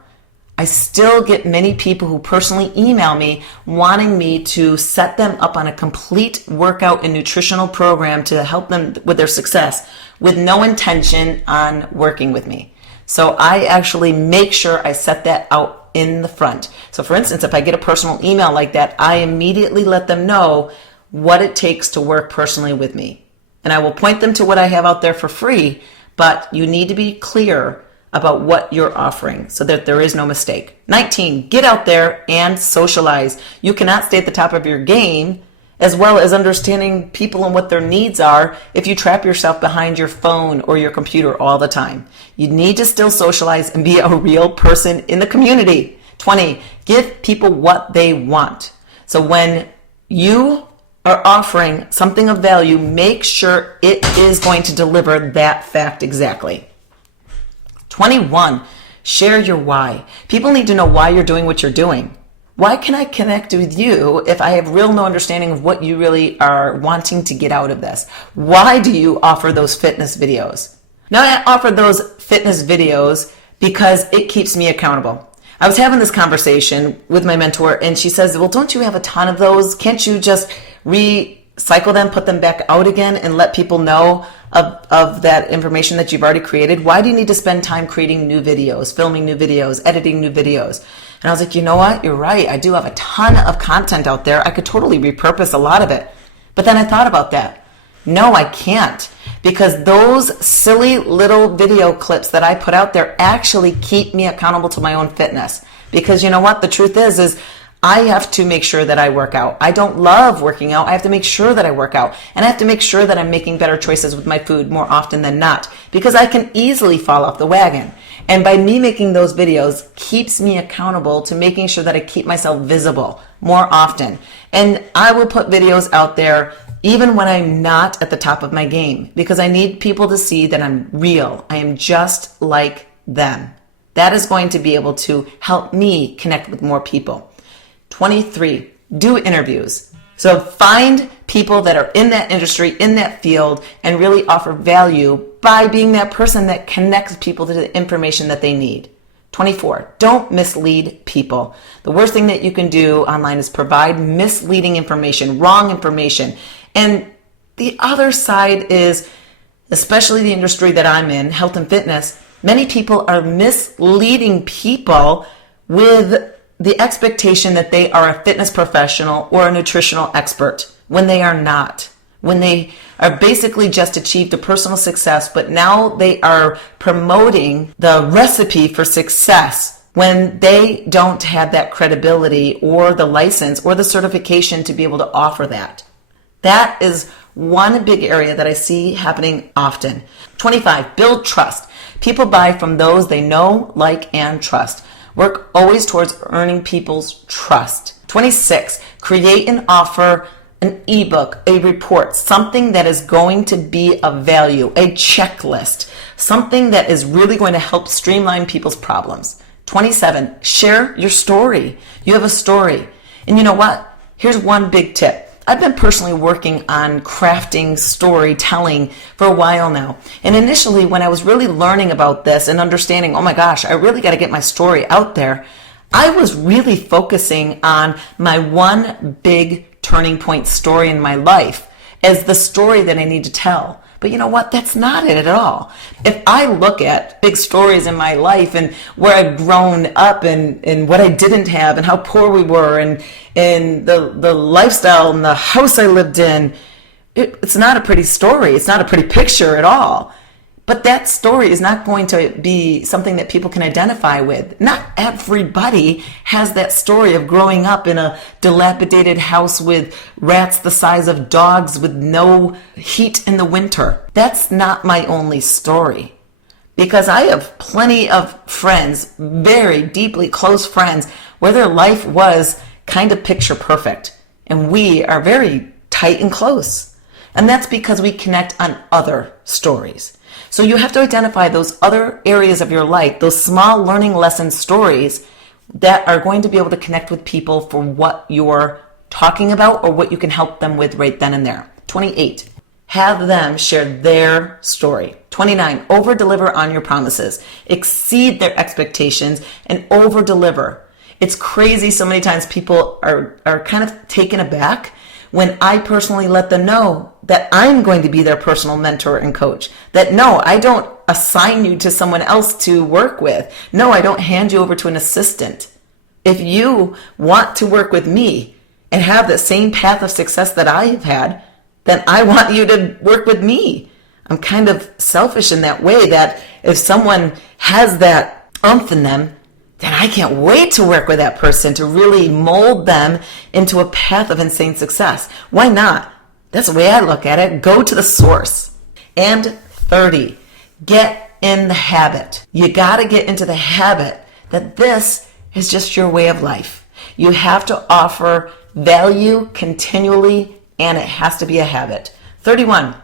I still get many people who personally email me wanting me to set them up on a complete workout and nutritional program to help them with their success, with no intention on working with me. So I actually make sure I set that out in the front. So for instance, if I get a personal email like that, I immediately let them know what it takes to work personally with me. And I will point them to what I have out there for free, but you need to be clear about what you're offering so that there is no mistake. 19, get out there and socialize. You cannot stay at the top of your game as well as understanding people and what their needs are if you trap yourself behind your phone or your computer all the time. You need to still socialize and be a real person in the community. 20, give people what they want. So when you are offering something of value, make sure it is going to deliver that fact exactly. 21, share your why. People need to know why you're doing what you're doing. Why can I connect with you if I have real no understanding of what you really are wanting to get out of this? Why do you offer those fitness videos? Now, I offer those fitness videos because it keeps me accountable. I was having this conversation with my mentor and she says, well, don't you have a ton of those? Can't you just recycle them, put them back out again and let people know of that information that you've already created? Why do you need to spend time creating new videos, filming new videos, editing new videos? And I was like, you know what? You're right. I do have a ton of content out there. I could totally repurpose a lot of it. But then I thought about that. No, I can't, because those silly little video clips that I put out there actually keep me accountable to my own fitness. Because you know what? The truth is I have to make sure that I work out. I don't love working out. I have to make sure that I work out. And I have to make sure that I'm making better choices with my food more often than not, because I can easily fall off the wagon. And by me making those videos keeps me accountable to making sure that I keep myself visible more often. And I will put videos out there even when I'm not at the top of my game, because I need people to see that I'm real. I am just like them. That is going to be able to help me connect with more people. 23, do interviews. So find people that are in that industry, in that field, and really offer value by being that person that connects people to the information that they need. 24, don't mislead people. The worst thing that you can do online is provide misleading information, wrong information. And the other side is, especially the industry that I'm in, health and fitness, many people are misleading people with the expectation that they are a fitness professional or a nutritional expert when they are not. when they are basically just achieved a personal success, but now they are promoting the recipe for success when they don't have that credibility or the license or the certification to be able to offer that. That is one big area that I see happening often. 25, build trust. People buy from those they know, like, and trust. Work always towards earning people's trust. 26, create and offer an ebook, a report, something that is going to be of value, a checklist, something that is really going to help streamline people's problems. 27, share your story. You have a story. And you know what? Here's one big tip. I've been personally working on crafting storytelling for a while now. And initially, when I was really learning about this and understanding, oh my gosh, I really got to get my story out there, I was really focusing on my one big turning point story in my life as the story that I need to tell. But you know what? That's not it at all. If I look at big stories in my life and where I've grown up and what I didn't have and how poor we were and the lifestyle and the house I lived in, it's not a pretty story. It's not a pretty picture at all. But that story is not going to be something that people can identify with. Not everybody has that story of growing up in a dilapidated house with rats the size of dogs with no heat in the winter. That's not my only story. Because I have plenty of friends, very deeply close friends, where their life was kind of picture perfect. And we are very tight and close. And that's because we connect on other stories. So you have to identify those other areas of your life, those small learning lesson stories that are going to be able to connect with people for what you're talking about or what you can help them with right then and there. 28, have them share their story. 29, over-deliver on your promises. Exceed their expectations and over-deliver. It's crazy so many times people are kind of taken aback when I personally let them know that I'm going to be their personal mentor and coach. That no, I don't assign you to someone else to work with. No, I don't hand you over to an assistant. If you want to work with me and have the same path of success that I have had, then I want you to work with me. I'm kind of selfish in that way that if someone has that oomph in them, then I can't wait to work with that person to really mold them into a path of insane success. Why not? That's the way I look at it. Go to the source. And 30, get in the habit. You got to get into the habit that this is just your way of life. You have to offer value continually, and it has to be a habit. 31,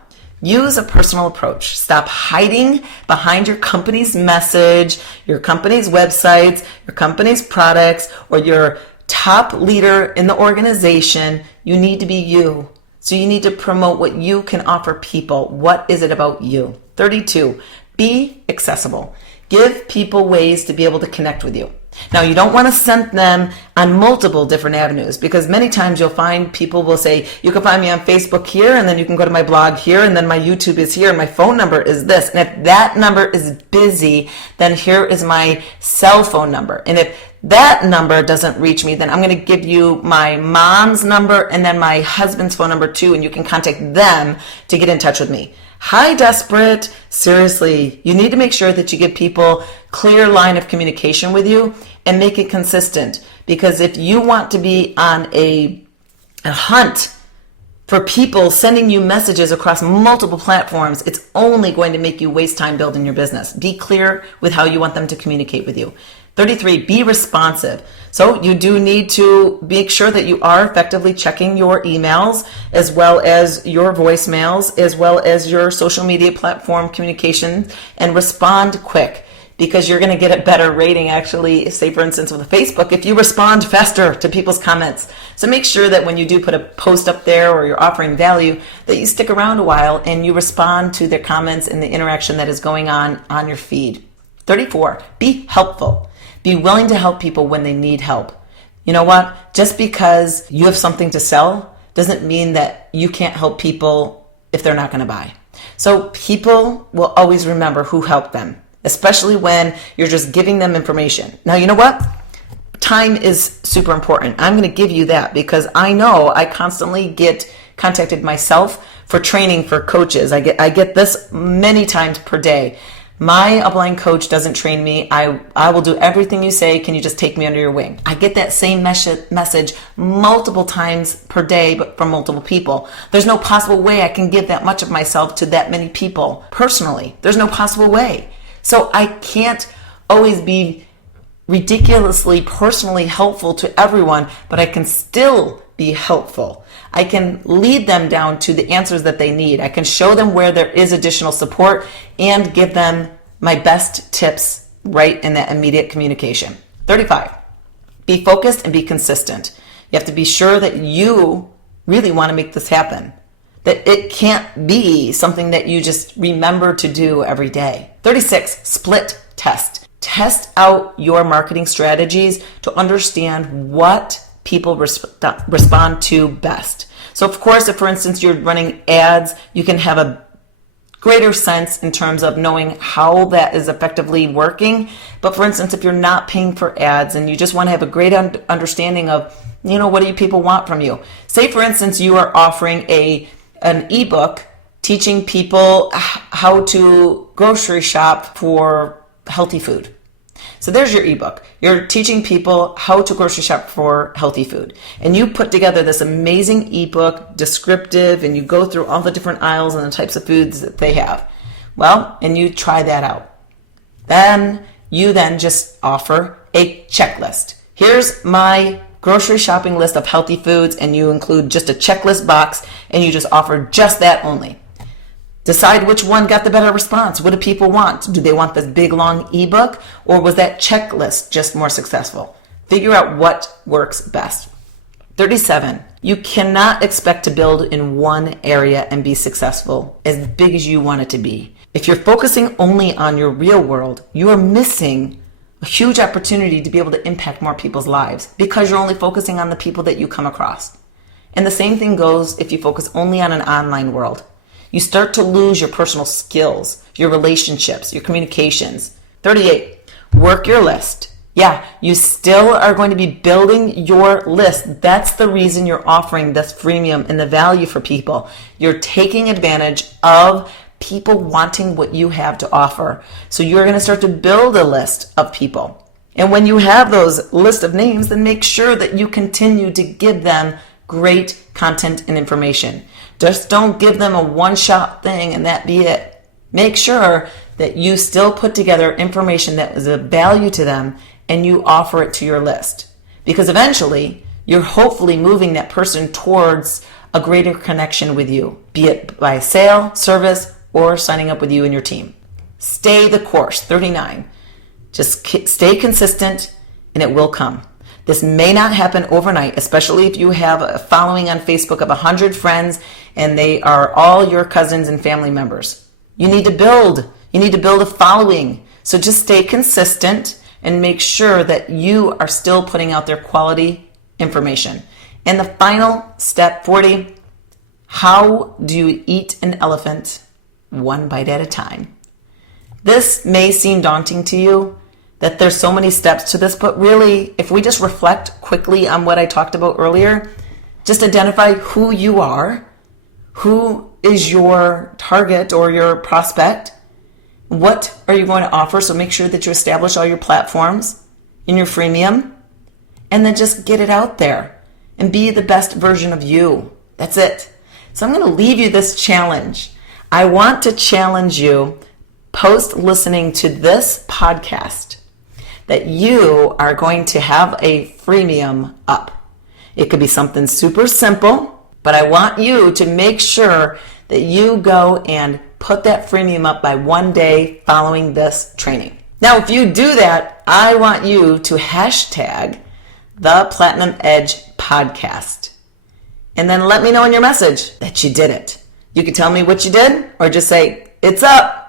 use a personal approach. Stop hiding behind your company's message, your company's websites, your company's products, or your top leader in the organization. You need to be you. So you need to promote what you can offer people. What is it about you? 32, be accessible. Give people ways to be able to connect with you. Now, you don't want to send them on multiple different avenues because many times you'll find people will say, you can find me on Facebook here, and then you can go to my blog here, and then my YouTube is here, and my phone number is this. And if that number is busy, then here is my cell phone number. And if that number doesn't reach me, then I'm going to give you my mom's number and then my husband's phone number too, and you can contact them to get in touch with me. Hi, desperate. Seriously, you need to make sure that you give people clear line of communication with you and make it consistent. Because if you want to be on a hunt for people sending you messages across multiple platforms, it's only going to make you waste time building your business. Be clear with how you want them to communicate with you. 33, be responsive. So you do need to make sure that you are effectively checking your emails as well as your voicemails, as well as your social media platform communication, and respond quick because you're going to get a better rating actually, say for instance with Facebook, if you respond faster to people's comments. So make sure that when you do put a post up there or you're offering value, that you stick around a while and you respond to their comments and the interaction that is going on your feed. 34, be helpful. Be willing to help people when they need help. You know what? Just because you have something to sell doesn't mean that you can't help people if they're not going to buy. So people will always remember who helped them, especially when you're just giving them information. Now, you know what? Time is super important. I'm going to give you that because I know I constantly get contacted myself for training for coaches. I get this many times per day. My upline coach doesn't train me. I will do everything you say. Can you just take me under your wing? I get that same message multiple times per day, but from multiple people. There's no possible way I can give that much of myself to that many people personally. There's no possible way. So I can't always be ridiculously personally helpful to everyone, but I can still be helpful. I can lead them down to the answers that they need. I can show them where there is additional support and give them my best tips right in that immediate communication. 35, be focused and be consistent. You have to be sure that you really want to make this happen, that it can't be something that you just remember to do every day. 36, split test. Test out your marketing strategies to understand what people respond to best. So of course, if for instance you're running ads, you can have a greater sense in terms of knowing how that is effectively working. But for instance, if you're not paying for ads and you just want to have a great understanding of, what do people want from you? Say for instance, you are offering an ebook teaching people how to grocery shop for healthy food. So there's your ebook. You're teaching people how to grocery shop for healthy food. And you put together this amazing ebook, descriptive, and you go through all the different aisles and the types of foods that they have. Well, and you try that out. Then you just offer a checklist. Here's my grocery shopping list of healthy foods, and you include just a checklist box, and you just offer just that only. Decide which one got the better response. What do people want? Do they want this big long ebook, or was that checklist just more successful? Figure out what works best. 37, you cannot expect to build in one area and be successful as big as you want it to be. If you're focusing only on your real world, you are missing a huge opportunity to be able to impact more people's lives because you're only focusing on the people that you come across. And the same thing goes if you focus only on an online world. You start to lose your personal skills, your relationships, your communications. 38, work your list. Yeah, you still are going to be building your list. That's the reason you're offering this freemium and the value for people. You're taking advantage of people wanting what you have to offer. So you're going to start to build a list of people. And when you have those list of names, then make sure that you continue to give them great content and information. Just don't give them a one-shot thing and that be it. Make sure that you still put together information that is of value to them and you offer it to your list. Because eventually, you're hopefully moving that person towards a greater connection with you, be it by sale, service, or signing up with you and your team. Stay the course. 39. Just stay consistent and it will come. This may not happen overnight, especially if you have a following on Facebook of 100 friends and they are all your cousins and family members. You need to build a following. So just stay consistent and make sure that you are still putting out their quality information. And the final step, 40, how do you eat an elephant one bite at a time? This may seem daunting to you, that there's so many steps to this, but really, if we just reflect quickly on what I talked about earlier, just identify who you are, who is your target or your prospect, what are you going to offer, so make sure that you establish all your platforms in your freemium, and then just get it out there and be the best version of you. That's it. So I'm going to leave you this challenge. I want to challenge you, post listening to this podcast, that you are going to have a freemium up. It could be something super simple, but I want you to make sure that you go and put that freemium up by one day following this training. Now, if you do that, I want you to hashtag the Platinum Edge podcast. And then let me know in your message that you did it. You can tell me what you did or just say, it's up.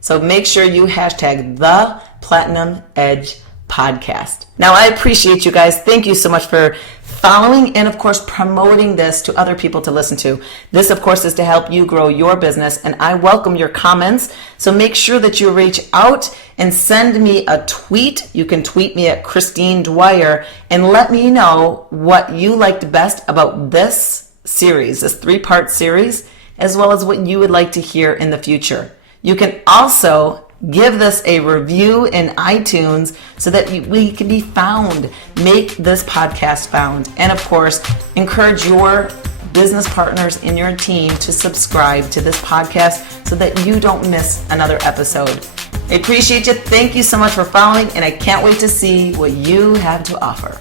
So make sure you hashtag the Platinum Edge podcast. Now, I appreciate you guys. Thank you so much for following and, of course, promoting this to other people to listen to. This, of course, is to help you grow your business, and I welcome your comments. So make sure that you reach out and send me a tweet. You can tweet me at Christine Dwyer and let me know what you liked best about this series, this 3-part series, as well as what you would like to hear in the future. You can also give this a review in iTunes so that we can be found. Make this podcast found. And of course, encourage your business partners in your team to subscribe to this podcast so that you don't miss another episode. I appreciate you. Thank you so much for following, and I can't wait to see what you have to offer.